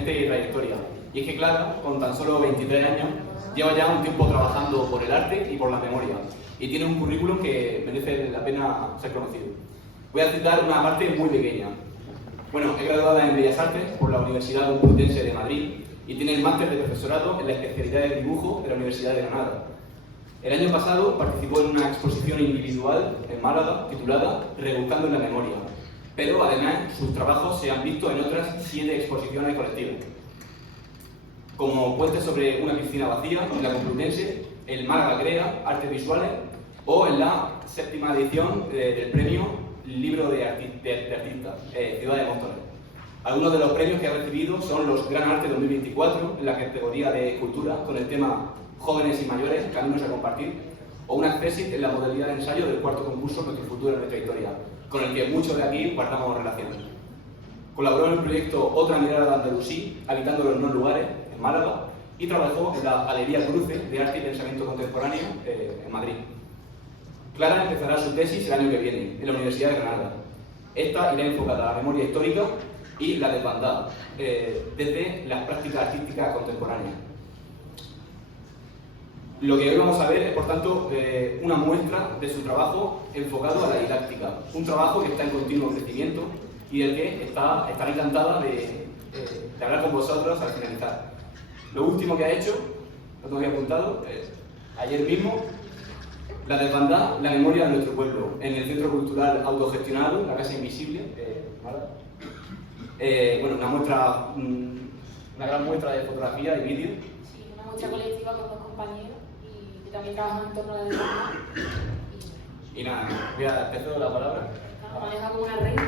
trayectoria. Y es que Clara, con tan solo 23 años, lleva ya un tiempo trabajando por el arte y por la memoria, y tiene un currículum que merece la pena ser conocido. Voy a citar una parte muy pequeña. Bueno, es graduada en Bellas Artes por la Universidad Complutense de Madrid y tiene el máster de profesorado en la especialidad de dibujo de la Universidad de Granada. El año pasado participó en una exposición individual en Málaga titulada Rebuscando en la memoria, pero además sus trabajos se han visto en otras 7 exposiciones colectivas, como Puentes sobre una piscina vacía en la Complutense, el Málaga Crea, Artes Visuales, o en la 7ª edición del premio Libro de Artistas, Ciudad de Móstoles. Algunos de los premios que ha recibido son los Gran Arte 2024 en la categoría de Cultura con el tema Jóvenes y Mayores, Caminos a Compartir, o un accesit en la modalidad de ensayo del 4º concurso Nuestro Futuro, Nuestra Historia, con el que muchos de aquí guardamos relación. Colaboró en el proyecto Otra Mirada de Andalusí, Habitando los No Lugares, en Málaga, y trabajó en la Galería Cruce de Arte y Pensamiento Contemporáneo en Madrid. Clara empezará su tesis el año que viene, en la Universidad de Granada. Esta irá enfocada a la memoria histórica y la desbandada, desde las prácticas artísticas contemporáneas. Lo que hoy vamos a ver es, por tanto, una muestra de su trabajo enfocado a la didáctica, un trabajo que está en continuo crecimiento y del que estaré encantada de hablar con vosotros al finalizar. Lo último que ha hecho, lo tengo aquí apuntado, ayer mismo, la desbandada, la memoria de nuestro pueblo, en el Centro Cultural Autogestionado, la Casa Invisible, bueno, una gran muestra de fotografía y vídeo. Sí, una muestra colectiva con 2 compañeros y que también trabajan en torno a la desbandada. Y nada, voy a te cedo la palabra. Maneja como una reina.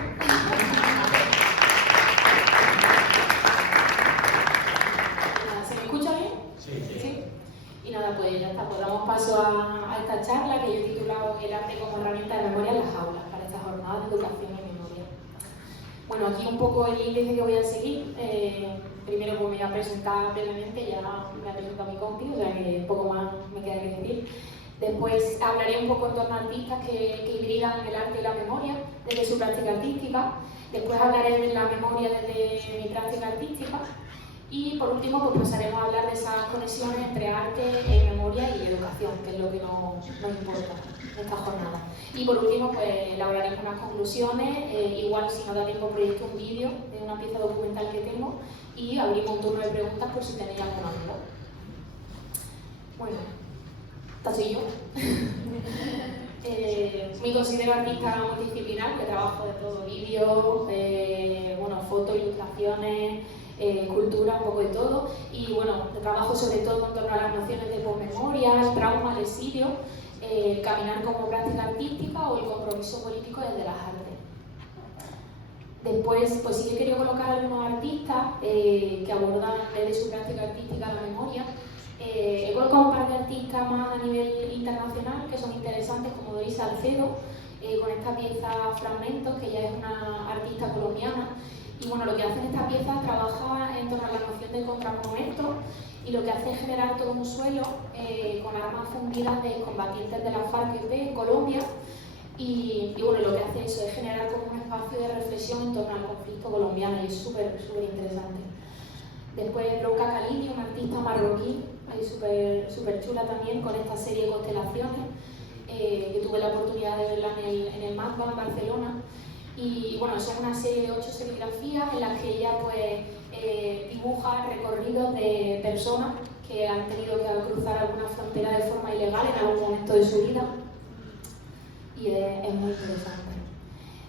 ¿Se me escucha bien? Sí. Y nada, pues ya está, pues damos paso a esta charla que yo he titulado El arte como herramienta de memoria en las aulas, para esta jornada de educación y memoria. Bueno, aquí un poco el índice que voy a seguir. Primero pues me voy a presentar brevemente, ya me ha presentado mi compi, o sea que poco más me queda que decir. Después hablaré un poco en torno a artistas que hibridan el arte y la memoria desde su práctica artística. Después hablaré de la memoria desde mi práctica artística. Y por último pues pasaremos a hablar de esas conexiones entre arte, memoria y educación, que es lo que nos importa en esta jornada. Y por último pues elaboraremos unas conclusiones, igual si no da tiempo proyecto un vídeo de una pieza documental que tengo y abrimos un turno de preguntas por si tenéis alguna duda. Bueno, esta soy yo. Me considero artista multidisciplinar, que trabajo de todo, vídeo, fotos, ilustraciones, cultura, un poco de todo, y bueno, trabajo sobre todo en torno a las nociones de posmemoria, el trauma, el exilio, el caminar como práctica artística o el compromiso político desde las artes. Después, pues sí que quería colocar algunos artistas que abordan desde su práctica artística la memoria. He colocado un par de artistas más a nivel internacional que son interesantes, como Doris Salcedo, con esta pieza Fragmentos, que ya es una artista colombiana. Y bueno, lo que hace en esta pieza trabaja en torno a la noción de contraarmamento y lo que hace es generar todo un suelo con armas fundidas de combatientes de la FARC-EP en Colombia. Y bueno, lo que hace eso es generar como un espacio de reflexión en torno al conflicto colombiano y es súper interesante. Después Brouka Khalili, una artista marroquí, súper chula también, con esta serie de constelaciones, que tuve la oportunidad de verla en el MACBA en Barcelona. Y bueno, son una serie de 8 serigrafías en las que ella pues dibuja recorridos de personas que han tenido que cruzar alguna frontera de forma ilegal en algún momento de su vida. Y es muy interesante.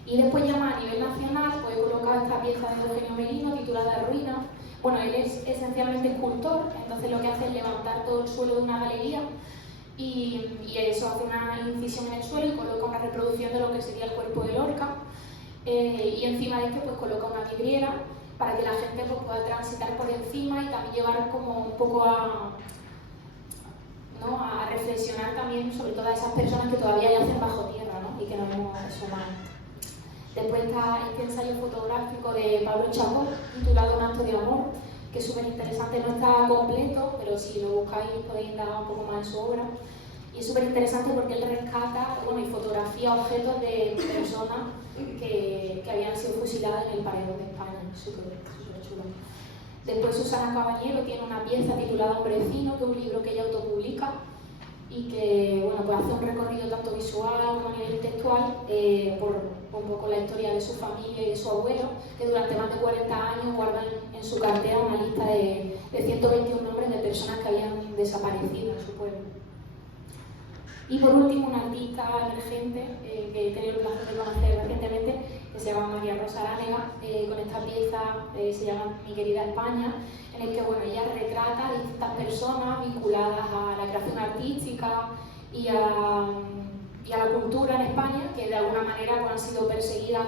Y después ya más a nivel nacional, pues he colocado esta pieza de Eugenio Merino titulada Ruina. Bueno, él es esencialmente escultor, entonces lo que hace es levantar todo el suelo de una galería y eso hace una incisión en el suelo y coloca una reproducción de lo que sería el cuerpo de Lorca. Y encima de este pues coloca una vidriera para que la gente pues, pueda transitar por encima y también llevar como un poco a reflexionar también sobre todas esas personas que todavía yacen bajo tierra, ¿no? Y que no hemos exhumado. Después está este ensayo fotográfico de Pablo Chacón, titulado Un acto de amor, que es súper interesante, no está completo, pero si lo buscáis podéis indagar un poco más en su obra. Y es súper interesante porque él rescata y fotografía objetos de personas que habían sido fusiladas en el paredón de España. Súper chulo. Después Susana Caballero tiene una pieza titulada Hombrecino, que es un libro que ella autopublica y que bueno, pues hace un recorrido tanto visual como a nivel textual por un poco la historia de su familia y de su abuelo, que durante más de 40 años guardan en su cartera una lista de 121 nombres de personas que habían desaparecido en su pueblo. Y por último, una artista emergente que he tenido el placer de conocer recientemente, que se llama María Rosa Aránega, con esta pieza se llama Mi querida España, en el que bueno, ella retrata a distintas personas vinculadas a la creación artística y a la cultura en España, que de alguna manera pues, han sido perseguidas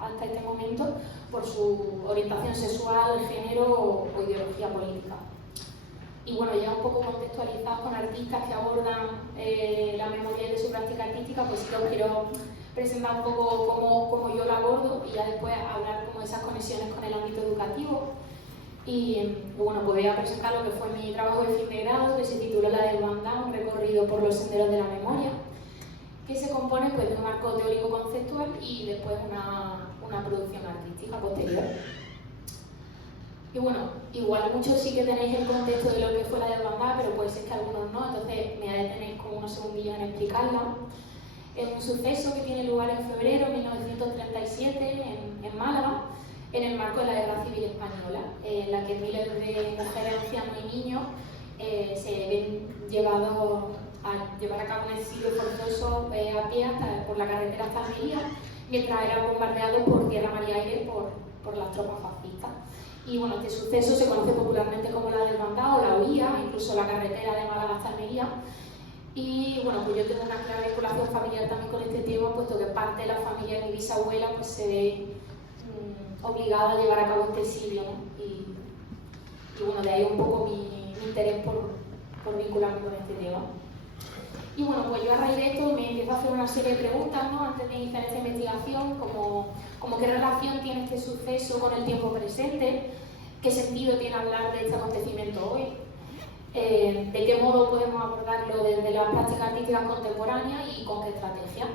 hasta este momento por su orientación sexual, género o ideología política. Y bueno, ya un poco contextualizados con artistas que abordan la memoria de su práctica artística, pues sí que os quiero presentar un poco cómo yo la abordo y ya después hablar como de esas conexiones con el ámbito educativo. Y bueno, pues voy a presentar lo que fue mi trabajo de fin de grado, que se titula La Desbandada, un recorrido por los senderos de la memoria, que se compone pues, de un marco teórico conceptual y después una producción artística posterior. Y bueno, igual muchos sí que tenéis el contexto de lo que fue la desbandada, pero puede ser que algunos no, entonces me voy a detener como unos segundillos en explicarlo. Es un suceso que tiene lugar en febrero de 1937 en Málaga, en el marco de la Guerra Civil Española, en la que miles de mujeres, ancianos y niños se ven llevados a llevar a cabo un exilio forzoso a pie por la carretera hasta Almería, mientras eran bombardeados por tierra, mar y aire por las tropas fascistas. Y bueno, este suceso se conoce popularmente como la desbandada o la huida, incluso la carretera de Málaga hasta Almería. Y bueno, pues yo tengo una clara vinculación familiar también con este tema, puesto que parte de la familia de mi bisabuela pues, se ve obligada a llevar a cabo este exilio, ¿no? Y bueno, de ahí un poco mi interés por vincularme con este tema. Y bueno, pues yo a raíz de esto me empiezo a hacer una serie de preguntas, ¿no? Antes de iniciar esta investigación, como qué relación tiene este suceso con el tiempo presente, qué sentido tiene hablar de este acontecimiento hoy, de qué modo podemos abordarlo desde las prácticas artísticas contemporáneas y con qué estrategia.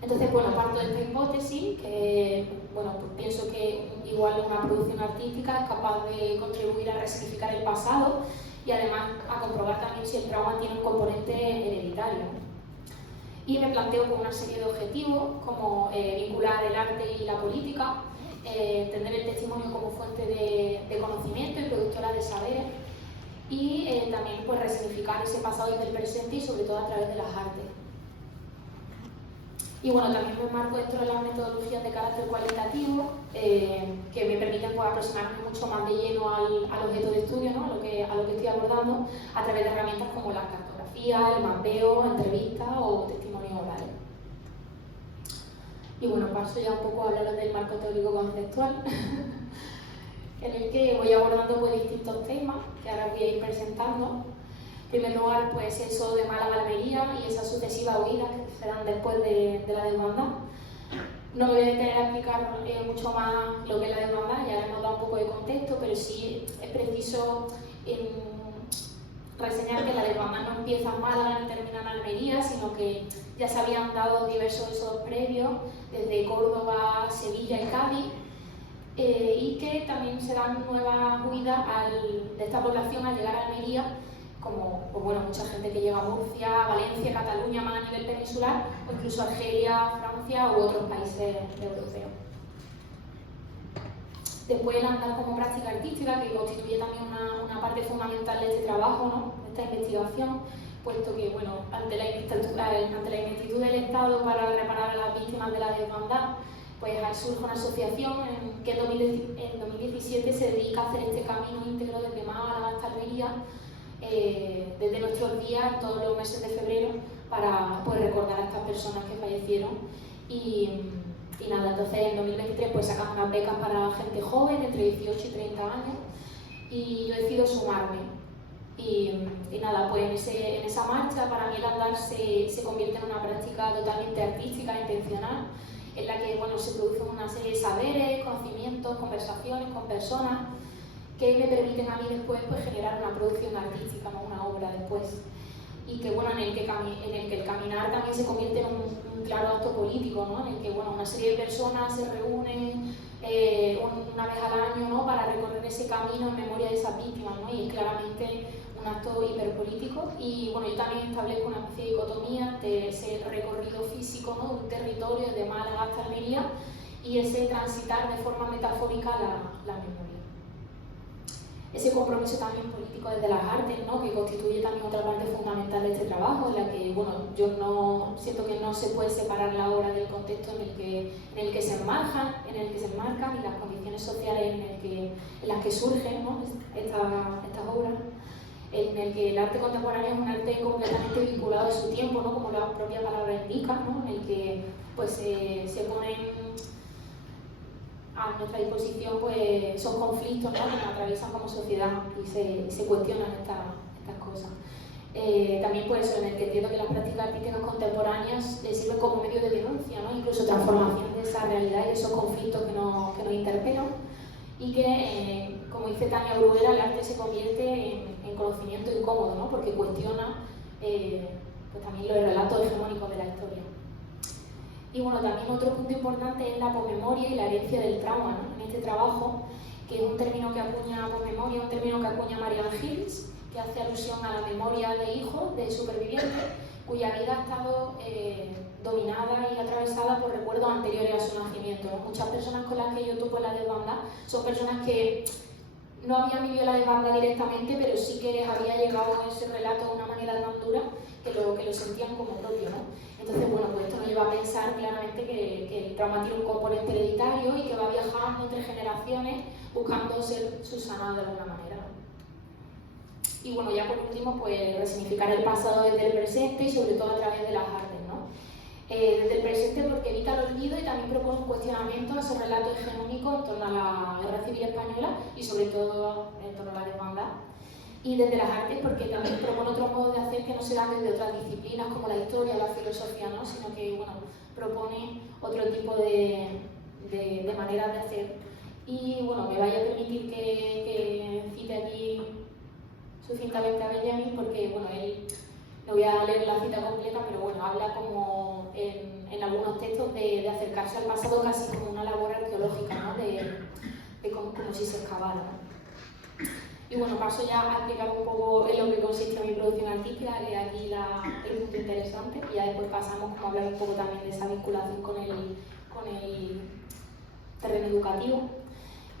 Entonces, bueno, parto de esta hipótesis, que bueno, pues pienso que igual una producción artística es capaz de contribuir a resignificar el pasado y además a comprobar también si el trauma tiene un componente hereditario. Y me planteo con una serie de objetivos, como vincular el arte y la política, entender el testimonio como fuente de conocimiento y productora de saberes, y también pues, resignificar ese pasado desde el presente y sobre todo a través de las artes. Y bueno, también me marco dentro de las metodologías de carácter cualitativo que me permiten pues, aproximarme mucho más de lleno al objeto de estudio, ¿no? a lo que estoy abordando, a través de herramientas como la cartografía, el mapeo, entrevistas o testimonios orales. Y bueno, paso ya un poco a hablaros del marco teórico conceptual, en el que voy abordando pues, distintos temas que ahora voy a ir presentando. En primer lugar, pues eso de Málaga a Almería y esas sucesivas huidas que se dan después de la desbandada. No me voy a detener a explicar mucho más lo que es la desbandada, ya hemos dado un poco de contexto, pero sí es preciso reseñar que la desbandada no empieza en Málaga ni termina en Almería, sino que ya se habían dado diversos esos previos desde Córdoba, Sevilla y Cádiz, y que también se dan nuevas huidas de esta población al llegar a Almería, como pues bueno, mucha gente que llega a Murcia, Valencia, Cataluña, más a nivel peninsular, o incluso Argelia, Francia u otros países europeos. Después el andar como práctica artística, que constituye también una parte fundamental de este trabajo, ¿no? de esta investigación, puesto que bueno, ante la ineptitud del Estado para reparar a las víctimas de la desbandada, pues surge una asociación que en 2017 se dedica a hacer este camino íntegro desde Málaga hasta Almería, desde nuestros días, todos los meses de febrero, para pues, recordar a estas personas que fallecieron. Y nada, entonces en 2023 pues, sacamos unas becas para gente joven, entre 18 y 30 años, y yo decido sumarme. Y nada, pues en esa marcha para mí el andar se convierte en una práctica totalmente artística, intencional, en la que bueno, se producen una serie de saberes, conocimientos, conversaciones con personas que me permiten a mí después pues, generar una producción artística, ¿no? una obra después. y que, bueno, en el que el caminar también se convierte en un claro acto político, ¿no? En el que, bueno, una serie de personas se reúnen una vez al año, ¿no? Para recorrer ese camino en memoria de esas víctimas, ¿no? Y es claramente un acto hiperpolítico. Y bueno, yo también establezco una especie de dicotomía de ese recorrido físico, ¿no? De un territorio de Málaga hasta Almería y ese transitar de forma metafórica la memoria. Ese compromiso también político desde las artes, ¿no? Que constituye también otra parte fundamental de este trabajo, en la que, bueno, yo no siento que no se puede separar la obra del contexto en el que se enmarcan y las condiciones sociales en las que surgen, ¿no? estas obras, en el que el arte contemporáneo es un arte completamente vinculado a su tiempo, ¿no? Como la propia palabra indica, ¿no? En el que pues, se ponen a nuestra disposición pues, esos conflictos, ¿no? Que nos atraviesan como sociedad y se cuestionan estas cosas. También pues, en el que entiendo que las prácticas artísticas contemporáneas sirven como medio de denuncia, ¿no? Incluso transformación de esa realidad y de esos conflictos que nos interpelan, y que, como dice Tania Bruguera, el arte se convierte en conocimiento incómodo, ¿no? Porque cuestiona pues, también los relatos hegemónicos de la historia. Y bueno, también otro punto importante es la posmemoria y la herencia del trauma, ¿no? En este trabajo, que es un término que acuña posmemoria, un término que acuña Marianne Hills, que hace alusión a la memoria de hijos, de supervivientes, cuya vida ha estado dominada y atravesada por recuerdos anteriores a su nacimiento, ¿no? Muchas personas con las que yo topo en la desbandada son personas que no habían vivido la desbandada directamente, pero sí que les había llegado ese relato de una manera tan dura que lo sentían como propio, ¿no? Entonces, bueno, pues esto nos lleva a pensar claramente que el trauma tiene un componente hereditario y que va viajando entre generaciones buscando ser subsanado de alguna manera, ¿no? Y bueno, ya por último, pues resignificar el pasado desde el presente y sobre todo a través de las artes, ¿no? Desde el presente porque evita el olvido y también propone un cuestionamiento a esos relatos hegemónicos en torno a la Guerra Civil Española y sobre todo en torno a la desbandada. Y desde las artes porque también propone otros modos de hacer que no se dan desde otras disciplinas como la historia o la filosofía, ¿no? Sino que, bueno, propone otro tipo de maneras de hacer. Y bueno, me vaya a permitir que cite aquí sucintamente a Benjamin porque, bueno, él, no voy a leer la cita completa, pero bueno, habla como en algunos textos de acercarse al pasado casi como una labor arqueológica, ¿no? De como si se excavara, ¿no? Y bueno, paso ya a explicar un poco en lo que consiste mi producción artística, que aquí el punto interesante, y ya después pasamos como a hablar un poco también de esa vinculación con el terreno educativo.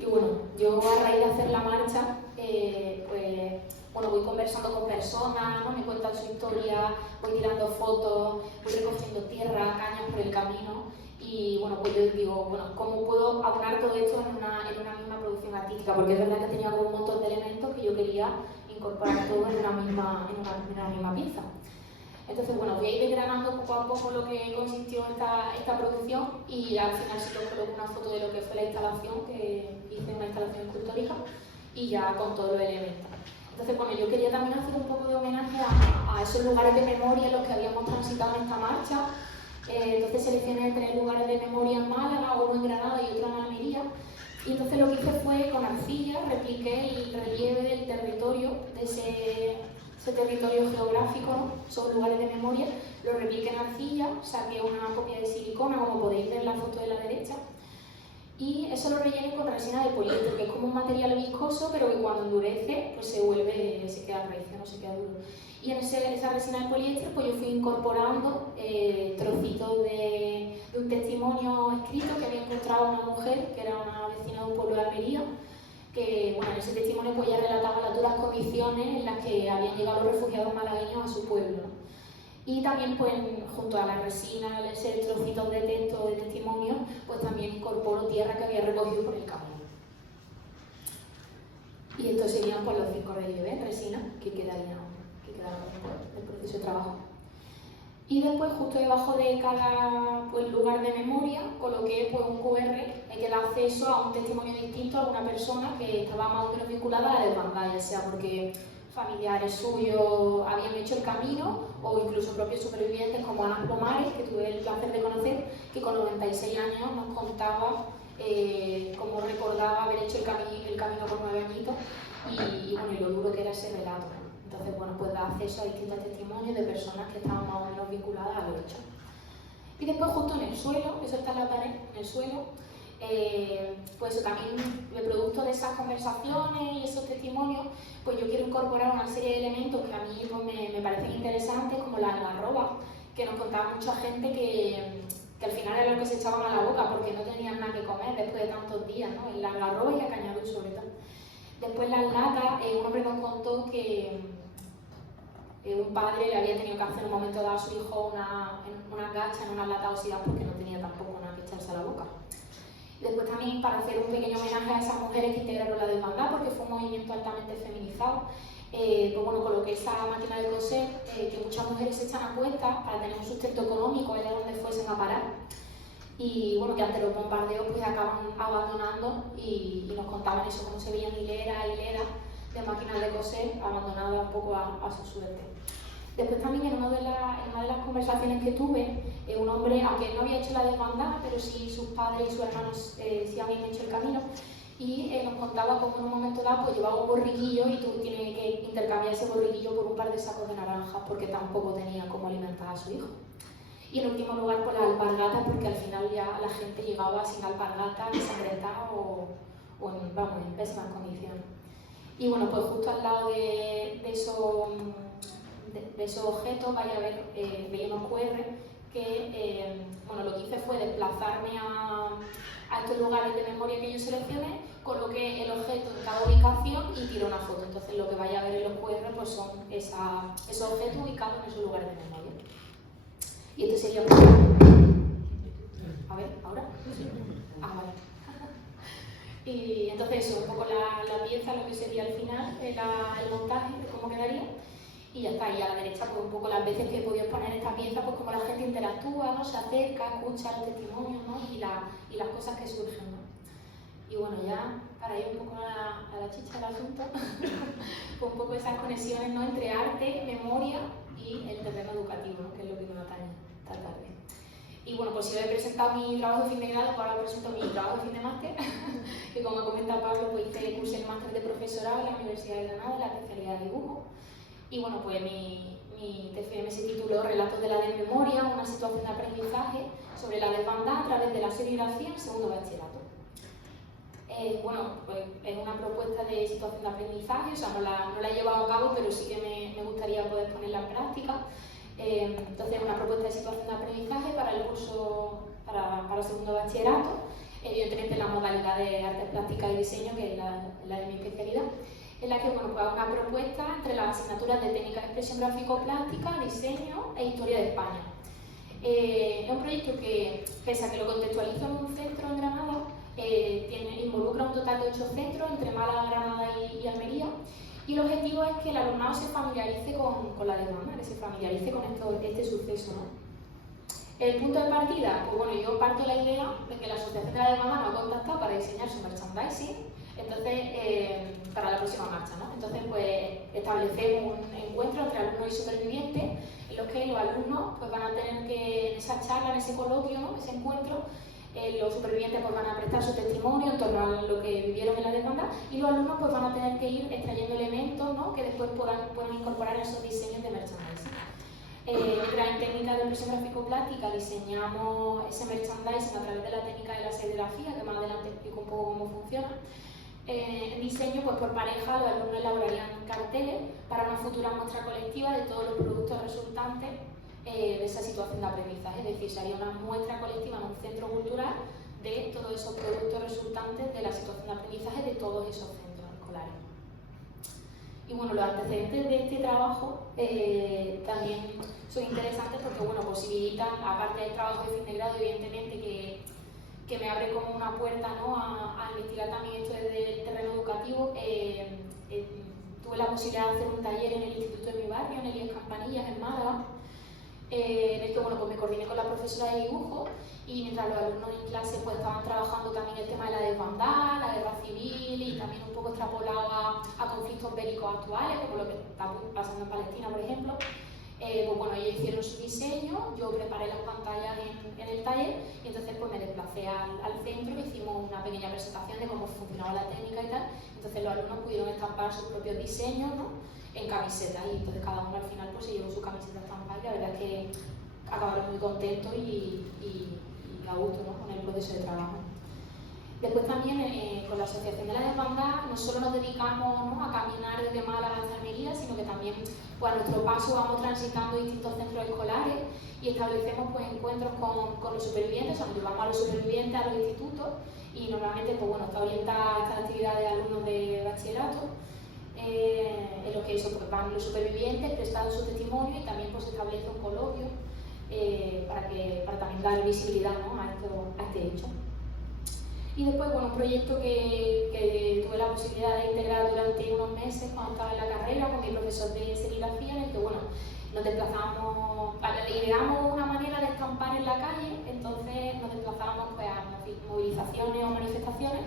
Y bueno, yo a raíz de hacer la marcha, pues bueno, voy conversando con personas, ¿no? Me cuentan su historia, voy tirando fotos, voy recogiendo tierra, cañas por el camino. Y bueno, pues yo digo, bueno, ¿cómo puedo aunar todo esto en una misma producción artística? Porque es verdad que tenía como un montón de elementos que yo quería incorporar todo en una misma pieza. Entonces, bueno, voy a ir desgranando poco a poco lo que consistió esta producción y al final sí que os coloco una foto de lo que fue la instalación, que hice una instalación escultórica y ya con todos los elementos. Entonces, bueno, yo quería también hacer un poco de homenaje a esos lugares de memoria en los que habíamos transitado en esta marcha. Entonces seleccioné 3 lugares de memoria en Málaga, uno en Granada y otro en Almería. Y entonces lo que hice fue, con arcilla, repliqué el relieve del territorio, de ese territorio geográfico, ¿no? Son lugares de memoria, lo repliqué en arcilla, saqué una copia de silicona, como podéis ver en la foto de la derecha, y eso lo rellené con resina de poliéster, que es como un material viscoso, pero que cuando endurece, pues se queda recio, no se queda duro. Y en esa resina de poliéster, pues yo fui incorporando trocitos de un testimonio escrito que había encontrado una mujer, que era una vecina de un pueblo de Almería, que bueno, en ese testimonio pues ya relataba las duras condiciones en las que habían llegado los refugiados malagueños a su pueblo, ¿no? Y también, pues, junto a la resina, ese trocitos de texto, de testimonio, pues también incorporo tierra que había recogido por el camino. Y estos serían pues, los 5 relieves en resina que quedarían del proceso de trabajo. Y después, justo debajo de cada pues, lugar de memoria, coloqué pues, un QR que da acceso a un testimonio distinto a una persona que estaba más o menos vinculada a la desbandada, ya sea porque familiares suyos habían hecho el camino o incluso propios supervivientes como Ana Plomares, que tuve el placer de conocer, que con 96 años nos contaba cómo recordaba haber hecho el camino por 9 añitos y bueno, y lo duro que era ese relato. Entonces, bueno, pues da acceso a distintos testimonios de personas que estaban más o menos vinculadas a los hechos. Y después, justo en el suelo, eso está en la pared, en el suelo, pues también de producto de esas conversaciones y esos testimonios, pues yo quiero incorporar una serie de elementos que a mí pues, me parecen interesantes, como la algarroba, que nos contaba mucha gente que al final era lo que se echaban a la boca porque no tenían nada que comer después de tantos días, ¿no? La algarroba y la cañadú sobre todo. Después las latas, un hombre nos contó que un padre le había tenido que hacer en un momento dado a su hijo una gacha en una lata oxidada porque no tenía tampoco nada que echarse a la boca. Después también para hacer un pequeño homenaje a esas mujeres que integraron la desbandada porque fue un movimiento altamente feminizado, pues bueno, coloqué esa máquina de coser que muchas mujeres se echan a cuenta para tener un sustento económico allá donde fuesen a parar y bueno, que ante los bombardeos pues acaban abandonando y nos contaban eso, cómo se veían hileras de máquinas de coser abandonadas un poco a su suerte. Después también en una de las conversaciones que tuve, un hombre, aunque no había hecho la desbandada, pero sí sus padres y sus hermanos sí habían hecho el camino, y nos contaba cómo en un momento dado pues, llevaba un borriquillo y tú tienes que intercambiar ese borriquillo por un par de sacos de naranjas porque tampoco tenía cómo alimentar a su hijo. Y en último lugar por las alpargatas porque al final ya la gente llegaba sin alpargatas, ensangrentada o en pésimas condiciones. Y bueno, pues justo al lado de esos objetos vais a ver, veis unos QR que bueno, lo que hice fue desplazarme a estos lugares de memoria que yo seleccioné, coloqué el objeto en cada ubicación y tiré una foto. Entonces lo que vais a ver en los QR pues, son esos objetos ubicados en esos lugares de memoria. Y este sería... A ver, ¿ahora? Ah, vale. Y entonces eso, un poco la pieza, lo que sería al final, el montaje de cómo quedaría. Y ya está, y a la derecha pues un poco las veces que he podido exponer esta pieza, pues cómo la gente interactúa, ¿no? Se acerca, escucha los testimonios, ¿no? y las cosas que surgen, ¿no? Y bueno, ya para ir un poco a la chicha del asunto, pues un poco esas conexiones, ¿no? Entre arte, memoria y el terreno educativo, ¿no? Que es lo que me atañe esta tarde. Y bueno, pues si os he presentado mi trabajo de fin de grado, pues ahora os presento mi trabajo de fin de máster, que como comenta Pablo, pues cursé el máster de profesorado en la Universidad de Granada, la especialidad de dibujo. Y bueno, pues mi TFM se tituló Relatos de la desmemoria, una situación de aprendizaje sobre la desbandada a través de la serigrafía en segundo bachillerato. Bueno, pues es una propuesta de situación de aprendizaje, o sea, no la he llevado a cabo, pero sí que me gustaría poder ponerla en práctica. Entonces, una propuesta de situación de aprendizaje para el curso, para segundo bachillerato, evidentemente en la modalidad de artes plásticas y diseño, que es la de mi especialidad, en la que bueno, pues, hago una propuesta entre las asignaturas de técnica de expresión gráfico-plástica, diseño e historia de España. Es un proyecto que, pese a que lo contextualizo en un centro en Granada, involucra un total de 8 centros entre Málaga, Granada y Almería, y el objetivo es que el alumnado se familiarice con la demanda, que se familiarice con este suceso, ¿no? El punto de partida, pues bueno, yo parto de la idea de que la Asociación de la Demanda nos ha contactado para diseñar su merchandising, entonces, para la próxima marcha, ¿no? Entonces, pues establecemos un encuentro entre alumnos y supervivientes, en los que los alumnos pues, van a tener que, en esa charla, en ese coloquio, ¿no? Ese encuentro, los supervivientes pues, van a prestar su testimonio en torno a lo que vivieron en la demanda y los alumnos pues, van a tener que ir extrayendo elementos, ¿no? Que después puedan incorporar en esos diseños de merchandising. En técnica de impresión gráfico-plástica diseñamos ese merchandising a través de la técnica de la serigrafía, que más adelante explico un poco cómo funciona. En diseño, pues por pareja, los alumnos elaborarían carteles para una futura muestra colectiva de todos los productos resultantes de esa situación de aprendizaje, es decir, se haría una muestra colectiva en un centro cultural de todos esos productos resultantes de la situación de aprendizaje de todos esos centros escolares. Y bueno, los antecedentes de este trabajo también son interesantes porque bueno, posibilitan, aparte del trabajo de fin de grado, evidentemente que me abre como una puerta, ¿no? a investigar también esto desde el terreno educativo. Tuve la posibilidad de hacer un taller en el instituto de mi barrio, en el IES Campanillas, en Málaga, en el que bueno, pues me coordiné con la profesora de dibujo y mientras los alumnos en clase pues, estaban trabajando también el tema de la desbandada, la guerra civil y también un poco extrapolado a conflictos bélicos actuales, como lo que está pasando en Palestina, por ejemplo. Pues bueno, ellos hicieron su diseño, yo preparé las pantallas en el taller y entonces pues me desplacé al centro y hicimos una pequeña presentación de cómo funcionaba la técnica y tal. Entonces los alumnos pudieron estampar sus propios diseños, ¿no? en camisetas, y entonces cada uno al final pues se llevó su camiseta estampada y la verdad es que acabaron muy contentos y a gusto, ¿no?, con el proceso de trabajo. Después también con la Asociación de la Desbandada no solo nos dedicamos, ¿no?, a caminar desde Málaga hasta Almería, sino que también pues, a nuestro paso vamos transitando distintos centros escolares y establecemos pues, encuentros con los supervivientes, o sea, nos llevamos a los supervivientes a los institutos y normalmente pues, bueno, está orientada a estas actividades de alumnos de bachillerato, en los que eso, pues, van los supervivientes prestando su testimonio y también pues, se establece un coloquio para también dar visibilidad, ¿no?, a este hecho. Y después, bueno, un proyecto que tuve la posibilidad de integrar durante unos meses cuando estaba en la carrera con mi profesor de serigrafía, en el que, bueno, nos desplazamos, ideamos una manera de estampar en la calle, entonces nos desplazábamos pues, a movilizaciones o manifestaciones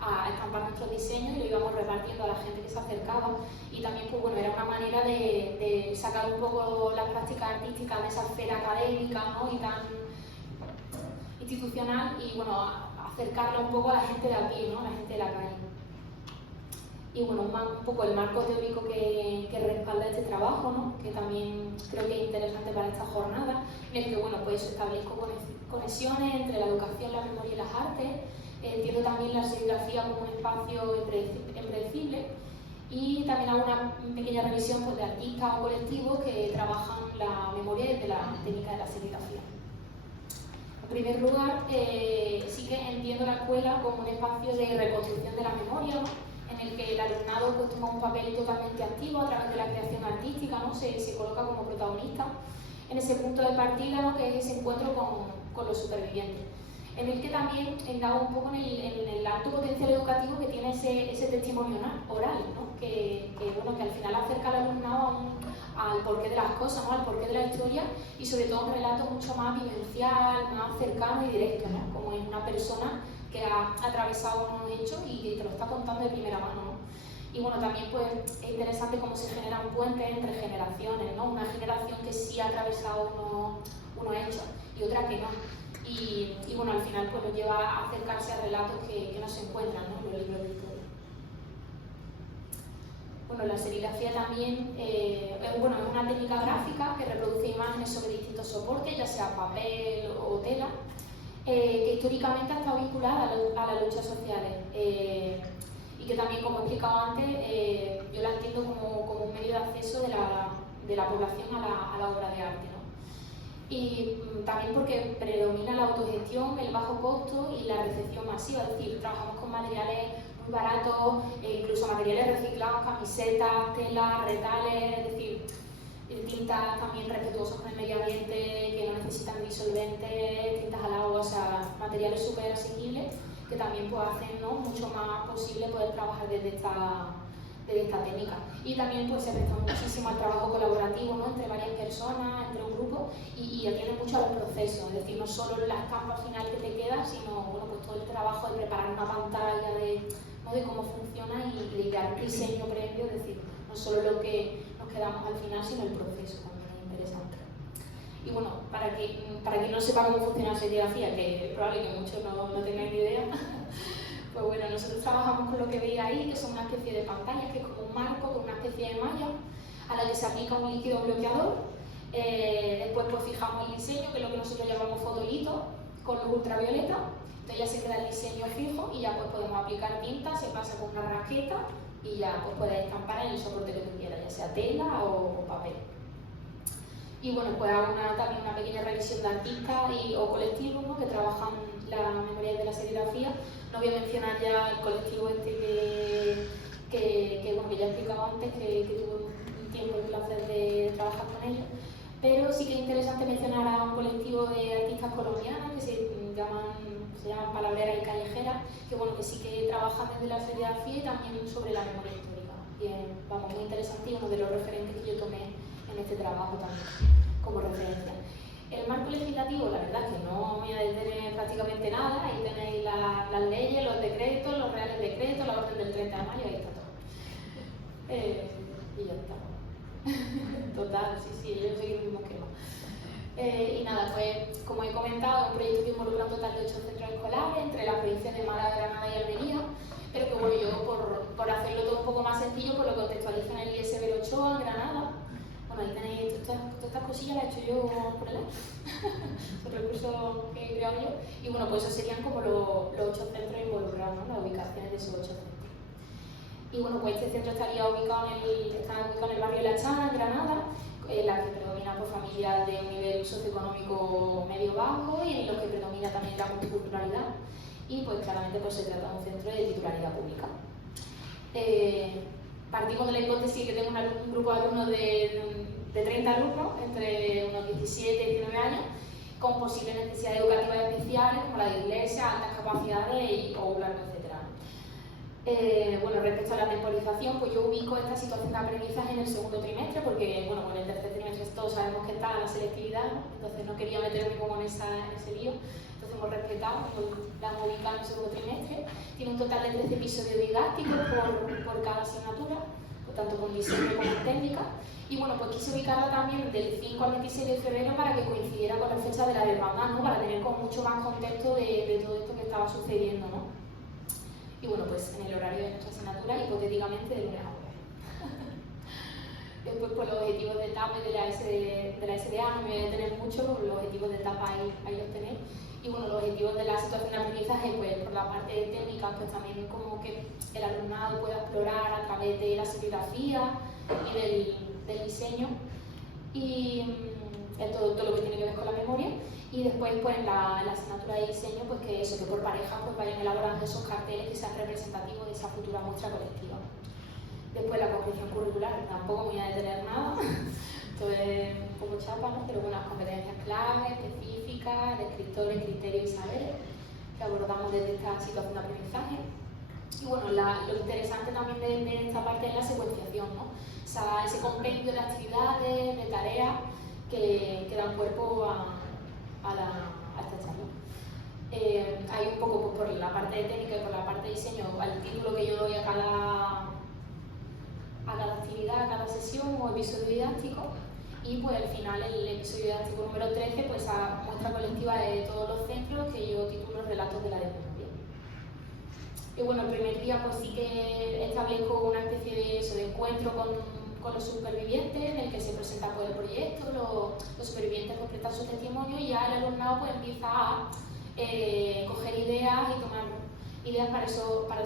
a estampar nuestros diseños y lo íbamos repartiendo a la gente que se acercaba, y también pues, bueno, era una manera de sacar un poco las prácticas artísticas de esa esfera académica, ¿no?, y tan institucional, y bueno, acercarlo un poco a la gente de aquí, ¿no?, a la gente de la calle. Y bueno, un poco el marco teórico que respalda este trabajo, ¿no?, que también creo que es interesante para esta jornada, en el que bueno, pues establezco conexiones entre la educación, la memoria y las artes. Entiendo también la serigrafía como un espacio impredecible y también hago una pequeña revisión pues, de artistas o colectivos que trabajan la memoria desde la técnica de la serigrafía. En primer lugar, sí que entiendo la escuela como un espacio de reconstrucción de la memoria, ¿no?, en el que el alumnado pues, toma un papel totalmente activo a través de la creación artística, ¿no?, se coloca como protagonista en ese punto de partida, ¿no?, que es ese encuentro con los supervivientes, en el que también indago un poco en el alto potencial educativo que tiene ese testimonio oral, ¿no?, que al final acerca al alumnado al porqué de las cosas, ¿no?, al porqué de la historia, y sobre todo un relato mucho más vivencial, más cercano y directo, ¿no?, como es una persona que ha atravesado unos hechos y que te lo está contando de primera mano, ¿no? Y bueno, también pues, es interesante cómo se genera un puente entre generaciones, ¿no?, una generación que sí ha atravesado unos hechos y otra que no. Y bueno, al final pues, nos lleva a acercarse a relatos que no se encuentran, ¿no?, en los libros de historia. Bueno, la serigrafía también es una técnica gráfica que reproduce imágenes sobre distintos soportes, ya sea papel o tela, que históricamente ha estado vinculada a las luchas sociales y que también, como he explicado antes, yo la entiendo como un medio de acceso de la población a la obra de arte, ¿no? Y también porque predomina la autogestión, el bajo costo y la recepción masiva, es decir, trabajamos con materiales muy baratos, incluso materiales reciclados, camisetas, telas, retales, es decir, tintas también respetuosas con el medio ambiente, que no necesitan disolventes, tintas al agua, o sea, materiales súper asequibles que también pues, hacen, ¿no?, mucho más posible poder trabajar desde esta técnica. Y también pues, se presta muchísimo al trabajo colaborativo, ¿no?, entre varias personas, entre un grupo, y atiende mucho a los procesos, es decir, no solo la estampa final que te queda, sino bueno, pues, todo el trabajo de preparar una pantalla, ¿no?, de cómo funciona y de crear un diseño previo, es decir, no solo lo que nos quedamos al final, sino el proceso también es interesante. Y bueno, para quien no sepa cómo funciona la serigrafía, que es probable que muchos no tengan ni idea, pues bueno, nosotros trabajamos con lo que veis ahí, que son una especie de pantallas, que es como un marco con una especie de malla a la que se aplica un líquido bloqueador. Después pues fijamos el diseño, que es lo que nosotros llamamos fotolito, con luz ultravioleta. Entonces ya se queda el diseño fijo y ya pues podemos aplicar tinta, se pasa con una rasqueta y ya pues puedes estampar en el soporte que tú quieras, ya sea tela o papel. Y bueno, pues hago también una pequeña revisión de artistas o colectivos, ¿no?, que trabajan la memoria de la serigrafía. No voy a mencionar ya el colectivo que ya he explicado antes, que tuve un tiempo el placer de trabajar con ellos, pero sí que es interesante mencionar a un colectivo de artistas colombianas que se llaman Palabreras y Callejeras, que bueno, que sí que trabajan desde la serigrafía y también sobre la memoria histórica. Vamos, muy interesante y uno de los referentes que yo tomé en este trabajo también, como referencia. El marco legislativo, la verdad es que no voy a detener prácticamente nada, ahí tenéis las leyes, los decretos, los reales decretos, la orden del 30 de mayo, ahí está todo. Y ya está. Total, sí, yo seguí el mismo esquema. Y nada, pues como he comentado, es un proyecto que involucra un total de 8 centros escolares entre las provincias de Málaga, Granada y Almería, pero que bueno, yo por hacerlo todo un poco más sencillo, pues lo contextualizo en el ISB Ochoa, cosillas las he hecho yo por el año, son recursos que he creado yo. Y bueno, pues esos serían como los 8 centros involucrados, ¿no? Las ubicaciones de esos 8 centros. Y bueno, pues este centro estaría ubicado en el barrio de La Chana, en Granada, en la que predomina por familias de un nivel socioeconómico medio-bajo y en los que predomina también la multiculturalidad. Y pues claramente pues, se trata de un centro de titularidad pública. Partimos de la hipótesis que tengo un grupo de alumnos de 30 alumnos, entre unos 17 y 19 años, con posibles necesidades educativas especiales, como la de iglesia, altas capacidades o un largo, etc. Bueno, respecto a la temporización, pues yo ubico esta situación de aprendizaje en el segundo trimestre, porque bueno, en el tercer trimestre todos sabemos que está la selectividad, ¿no? Entonces no quería meterme como en ese lío, entonces hemos respetado, la hemos ubicado en el segundo trimestre. Tiene un total de 13 episodios didácticos por cada asignatura, tanto con diseño como con técnica. Y bueno, pues quise ubicarla también del 5 al 26 de febrero para que coincidiera con la fecha de la hermandad, ¿no? Para tener como mucho más contexto de todo esto que estaba sucediendo, ¿no? Y bueno, pues en el horario de nuestra asignatura, hipotéticamente de lunes a jueves. Después, pues los objetivos de etapa y de la SDA, no me voy a detener mucho, porque los objetivos de etapa ahí los tenéis. Y bueno, los objetivos de la situación de aprendizaje, pues por la parte técnica, pues también como que el alumnado pueda explorar a través de la serigrafía y del diseño y todo lo que tiene que ver con la memoria. Y después, pues en la asignatura de diseño, pues que eso, que por pareja pues vayan elaborando esos carteles que sean representativos de esa futura muestra colectiva. Después la concreción curricular, tampoco me voy a detener nada, esto es un poco chapa, ¿no? Pero bueno, las competencias clave, específicas, descriptores, criterios y saberes que abordamos desde esta situación de aprendizaje. Y bueno, lo interesante también de esta parte es la secuenciación, ¿no? O sea, ese compendio de actividades, de tareas que dan cuerpo a esta charla. Hay un poco pues, por la parte de técnica y por la parte de diseño, al título que yo doy a cada actividad, a cada sesión o episodio didáctico. Y pues al final el episodio didáctico número 13, pues a muestra colectiva de todos los centros, que yo titulo Relatos de la Desmemoria. Y bueno, el primer día pues sí que establezco una especie de encuentro con los supervivientes, en el que se presenta pues, el proyecto, los supervivientes pues, prestan su testimonio y ya el alumnado pues, empieza a coger ideas y tomar ideas para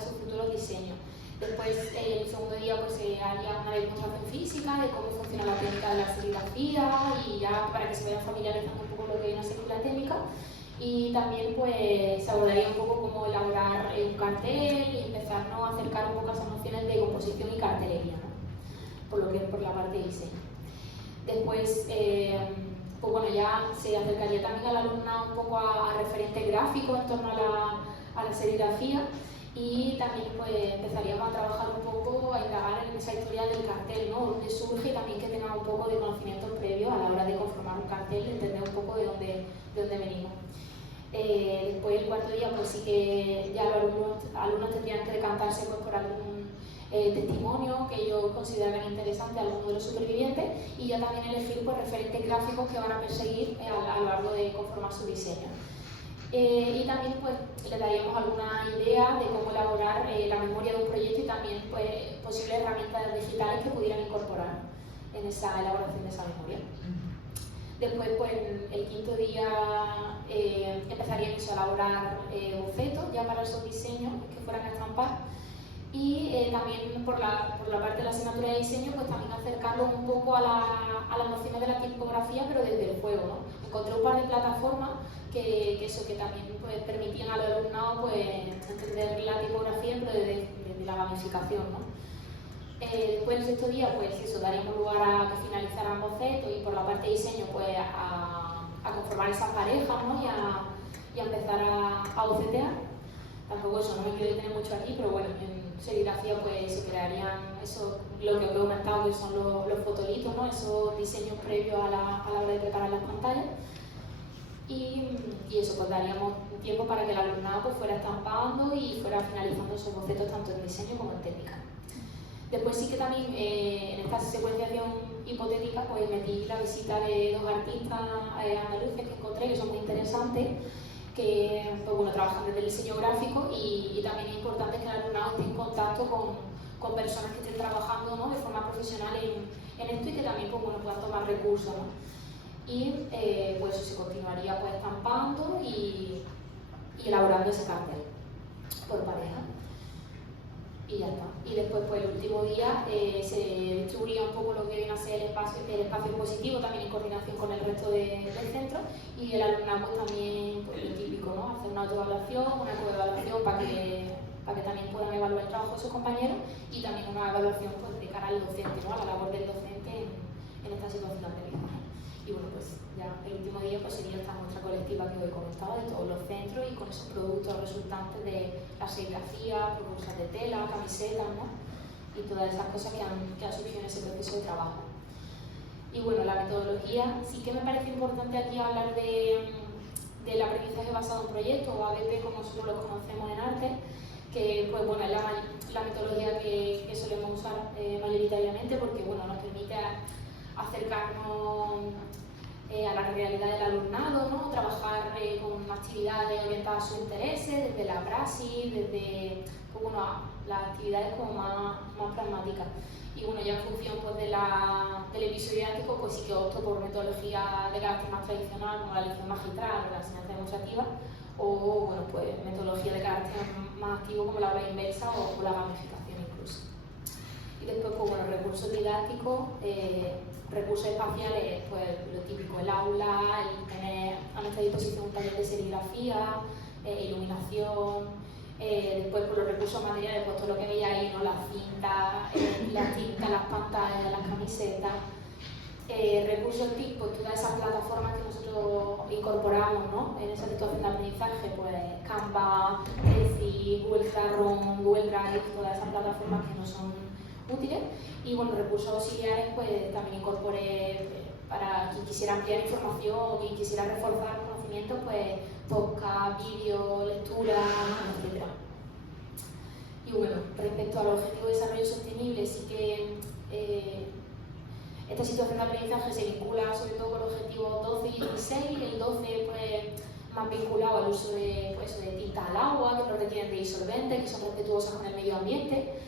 sus futuros diseños. Después, el segundo día pues, se haría una demostración física de cómo funciona la técnica de la serigrafía y ya para que se vayan familiarizando un poco lo que viene a ser la técnica. Y también pues, se abordaría un poco cómo elaborar un cartel y empezarnos a acercar un poco a esas nociones de composición y cartelería, ¿no? Por lo que es por la parte de diseño. Después, pues bueno, ya se acercaría también al alumnado un poco a referentes gráficos en torno a la serigrafía y también pues empezaríamos a trabajar un poco, a indagar en esa historia del cartel, ¿no? Dónde surge y también que tengan un poco de conocimientos previos a la hora de conformar un cartel, entender un poco de dónde venimos. Después el cuarto día pues sí que ya los alumnos tendrían que decantarse pues, por algún testimonio que ellos consideraran interesante a alguno de los supervivientes y ya también elegir pues, referentes gráficos que van a perseguir a lo largo de conformar su diseño. Y también pues, le daríamos alguna idea de cómo elaborar la memoria de un proyecto y también pues, posibles herramientas digitales que pudieran incorporar en esa elaboración de esa memoria. Después, pues, el quinto día empezaríamos a elaborar bocetos ya para esos diseños que fueran a estampar. Y también por la parte de la asignatura de diseño, pues también acercarlo un poco a las nociones de la tipografía, pero desde el juego, ¿no? Encontré un par de plataformas que también pues, permitían a los alumnados pues, entender la tipografía, pero desde la gamificación, ¿no? Después el sexto día, pues eso, daríamos lugar a que finalizaran bocetos y por la parte de diseño, pues a conformar esas parejas, ¿no? y a empezar a bocetear. Tampoco eso, no me quiero detener mucho aquí, pero bueno, en serigrafía pues se crearían eso, lo que os he comentado, que son los fotolitos, ¿no? Esos diseños previos a la hora de preparar las pantallas. Y eso, pues daríamos un tiempo para que el alumnado pues, fuera estampando y fuera finalizando sus bocetos tanto en diseño como en técnica. Después sí que también en esta secuenciación hipotética pues metí la visita de dos artistas andaluces que encontré que son muy interesantes, que pues, bueno, trabajan desde el diseño gráfico y también es importante que el alumnado esté en contacto con personas que estén trabajando, ¿no? De forma profesional en esto y que también pues, bueno, puedan tomar recursos, ¿no? y pues se continuaría pues estampando y elaborando ese cartel por pareja. Y ya está. Y después, pues el último día se distribuía un poco lo que viene a ser el espacio expositivo, también en coordinación con el resto del centro, y el alumnado pues también, pues lo típico, ¿no? Hacer una autoevaluación, una coevaluación para que también puedan evaluar el trabajo de sus compañeros, y también una evaluación pues, de cara al docente, ¿no? A la labor del docente en esta situación de aprendizaje. Y bueno, pues ya el último día pues sería esta muestra colectiva que os he comentado de todos los centros y con esos productos resultantes de la serigrafía, bolsas de tela, camisetas, ¿no? Y todas esas cosas que han surgido en ese proceso de trabajo. Y bueno, la metodología, sí que me parece importante aquí hablar del aprendizaje basado en proyectos, o ABP como nosotros lo conocemos en arte, que pues bueno, es la metodología que solemos usar mayoritariamente, porque bueno, nos permite acercarnos a la realidad del alumnado, ¿no? Trabajar con actividades orientadas a sus intereses, desde la praxis, desde pues, bueno, las actividades como más pragmáticas. Y bueno, ya en función pues, del episodio didáctico, pues sí que opto por metodología de carácter más tradicional, como la lección magistral, la enseñanza demostrativa, o bueno, pues metodología de carácter más activo como la aula inversa o la gamificación incluso. Y después, pues bueno, recursos didácticos, recursos espaciales, pues lo típico, el aula, el tener a nuestra disposición un taller de serigrafía, iluminación, después por los recursos materiales, pues todo lo que veis ahí, ¿no? Las cintas, las tintas, las pantallas, las camisetas, recursos TIC, pues todas esas plataformas que nosotros incorporamos, ¿no? En esa situación de aprendizaje, pues Canva, Prezi, Google Classroom, Google Drive, todas esas plataformas que no son útiles. Y bueno, recursos auxiliares, pues también incorporé para quien quisiera ampliar información o quien quisiera reforzar conocimientos, pues podcast, vídeos, lectura, etc. Y bueno, respecto al objetivo de desarrollo sostenible, sí que esta situación de aprendizaje se vincula sobre todo con los objetivos 12 y 16, el 12 pues más vinculado al uso de, pues, de tinta al agua, que no requieren de disolventes, que son respetuosas con el medio ambiente,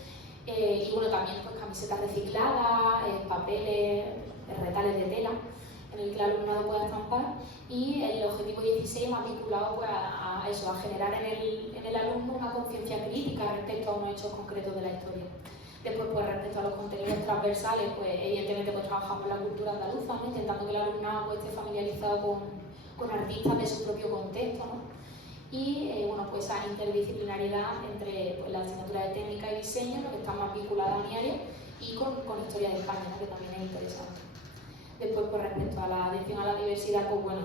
y bueno, también pues camisetas recicladas, papeles, retales de tela, en el que el alumnado pueda estampar, y el objetivo 16 más vinculado pues, a eso, a generar en el alumno una conciencia crítica respecto a unos hechos concretos de la historia. Después, pues respecto a los contenidos transversales, pues evidentemente pues, trabajamos la cultura andaluza, ¿no? Intentando que el alumnado pues, esté familiarizado con artistas de su propio contexto, ¿no? Y bueno, pues esa interdisciplinaridad entre pues, la asignatura de técnica y diseño, ¿no? Que está más vinculada a mi área, y con historia de España, ¿no? Que también es interesante. Después, pues respecto a la atención a la diversidad, pues bueno,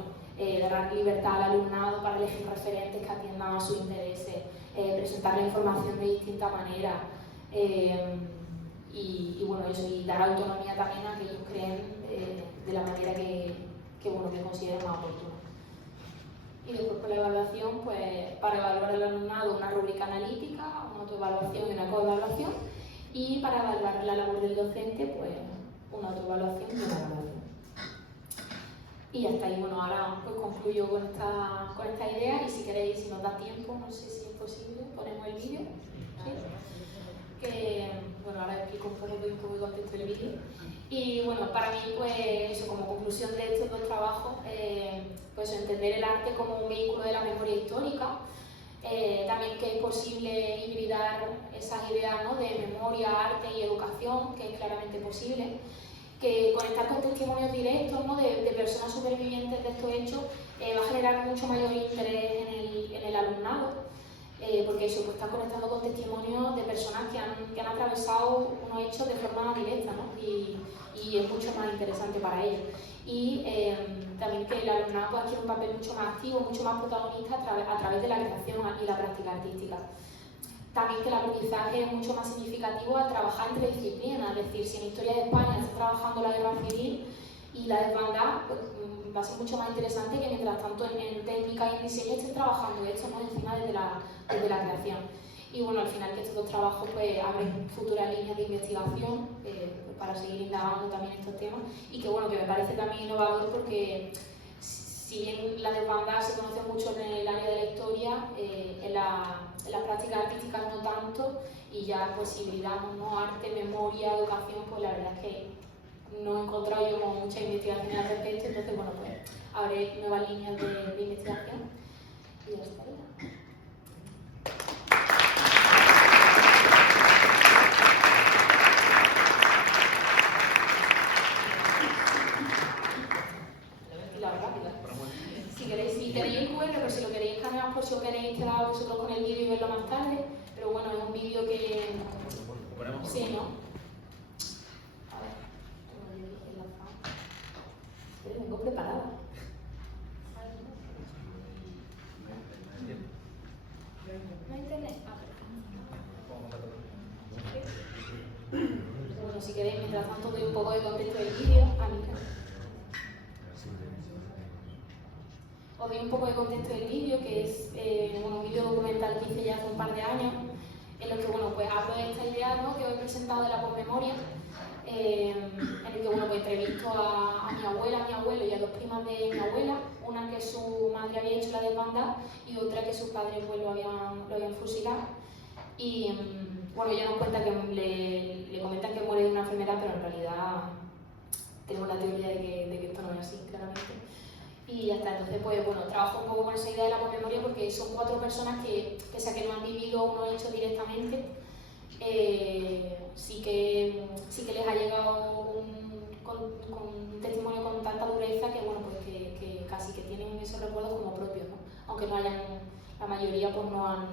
dar libertad al alumnado para elegir referentes que atiendan a sus intereses, presentar la información de distinta manera, y bueno, eso, y dar autonomía también a que ellos creen de la manera que consideren más oportuna. Y después por la evaluación, pues para evaluar al alumnado una rúbrica analítica, una autoevaluación y una coevaluación, y para evaluar la labor del docente, pues una autoevaluación y una evaluación. Y hasta ahí, bueno, ahora pues concluyo con esta idea, y si queréis, si nos da tiempo, no sé si es posible, ponemos el vídeo. ¿Sí? Que, bueno, ahora explico un poco, doy un poco de contexto del vídeo. Y bueno, para mí, pues eso, como conclusión de estos dos trabajos, pues entender el arte como un vehículo de la memoria histórica, también que es posible hibridar esas ideas, ¿no? De memoria, arte y educación, que es claramente posible, que conectar con testimonios directos, ¿no? de personas supervivientes de estos hechos va a generar mucho mayor interés en el alumnado, porque eso, pues están conectando con testimonios de personas que han atravesado unos hechos de forma directa, ¿no? y es mucho más interesante para ellos. Y también que el alumnado pues, adquiere un papel mucho más activo, mucho más protagonista a través de la creación y la práctica artística. También que el aprendizaje es mucho más significativo al trabajar entre disciplinas, es decir, si en Historia de España se está trabajando la guerra civil y la desbandada, pues va a ser mucho más interesante que mientras tanto en técnica y en diseño estén trabajando esto, ¿no? Encima desde la creación. Y bueno, al final que estos dos trabajos pues abren futuras líneas de investigación para seguir indagando también estos temas, y que bueno, que me parece también innovador porque si bien la desbandada se conoce mucho en el área de la historia, en las prácticas artísticas no tanto, y ya pues si hibridamos, ¿no? Arte, memoria, educación, pues la verdad es que no he encontrado yo como muchas investigaciones al respecto, entonces bueno, pues habré nuevas líneas de investigación y ya estaría. Si queréis el QR, pero si lo queréis escanear por si os queréis quedar vosotros con el vídeo y verlo más tarde, pero bueno, es un vídeo que... Sí, ¿no? A ver, vengo preparada. ¿No hay internet? Bueno, si queréis, mientras tanto doy un poco de contexto del vídeo. Os doy un poco de contexto del vídeo, que es un vídeo documental que hice ya hace un par de años, en el que bueno, pues hablo de esta idea, ¿no?, que os he presentado de la posmemoria, en el que bueno, pues entrevisto a mi abuela, a mi abuelo y a dos primas de mi abuela, una que su madre había hecho la desbandada y otra que sus padres pues, lo habían fusilado. Y bueno, ella nos cuenta que le comentan que muere de una enfermedad, pero en realidad tenemos la teoría de que esto no es así, claramente. Y hasta entonces, pues bueno, trabajo un poco con esa idea de la posmemoria porque son 4 personas que, pese a que no han vivido unos hechos directamente, sí que les ha llegado un testimonio con tanta dureza que, bueno, pues que casi que tienen esos recuerdos como propios, ¿no? Aunque no hayan, la mayoría pues no han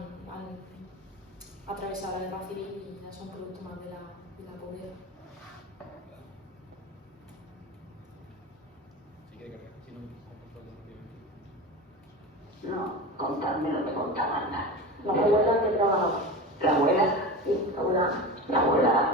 atravesado la guerra civil y ya son producto más de la pobreza. No, contarme no me contaban nada. ¿La abuela que trabajaba? La abuela, Sí, la abuela. la abuela